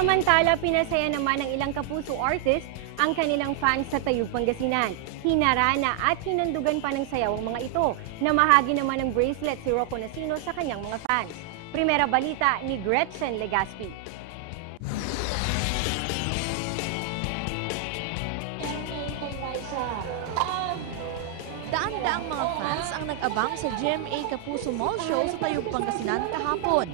Samantala, pinasaya naman ng ilang kapuso artist ang kanilang fans sa Tayug, Pangasinan. Hinarana at hinandugan pa ng sayaw ang mga ito. Namahagi naman ng bracelet si Rocco Nasino sa kanyang mga fans. Primera balita ni Gretchen Legaspi. Daan-daang mga fans ang nag-abang sa GMA Kapuso Mall Show sa Tayug, Pangasinan kahapon.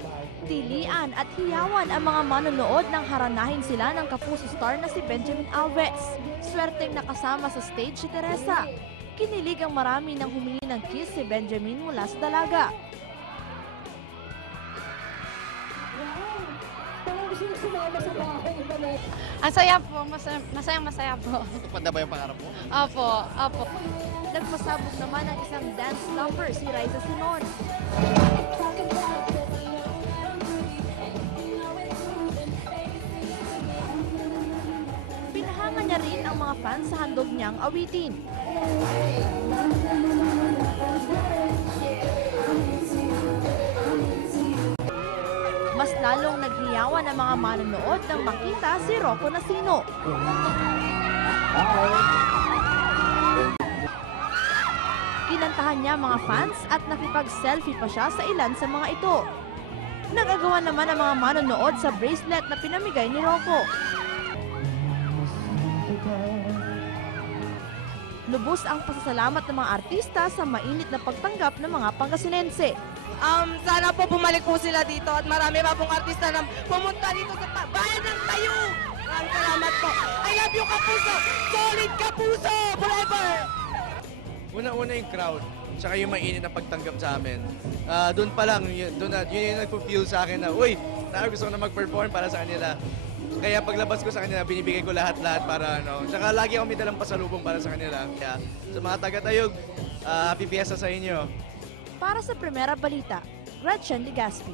Tilian at hiyawan ang mga manonood nang haranahin sila ng Kapuso star na si Benjamin Alves. Swerteng nakasama sa stage si Teresa. Kinilig ang marami nang humingi ng kiss si Benjamin mula sa dalaga. Ang saya po, masaya po. Tupad na ba yung pangarap mo? Opo. Nagpasabog naman ang isang dance number si Raisa Sinon. Pinahanga niya rin ang mga fans sa handog niyang awitin. Mas lalong naghiyawan ang mga manonood nang makita si Rocco Nasino. Kinantahan niya mga fans at nakipag-selfie pa siya sa ilan sa mga ito. Nagagawa naman ang mga manonood sa bracelet na pinamigay ni Rocco. Lubos ang pasasalamat ng mga artista sa mainit na pagtanggap ng mga Pangasinense. Sana po bumalik po sila dito at marami pa pong artista na pumunta dito sa bayan ng Tayug. Maraming salamat po. I love you, Kapuso! Solid Kapuso! Forever! Una-una yung crowd, tsaka yung mainit na pagtanggap sa amin. Doon pa lang, yun yung nagpo-feel sa akin na, uy, gusto ko na mag-perform para sa kanila. Kaya paglabas ko sa kanila, binibigay ko lahat-lahat para ano. Tsaka lagi ako may dalang pasalubong para sa kanila. Kaya sa mga taga-Tayug, happy fiesta sa inyo. Para sa Primera Balita, Gretchen Legaspi.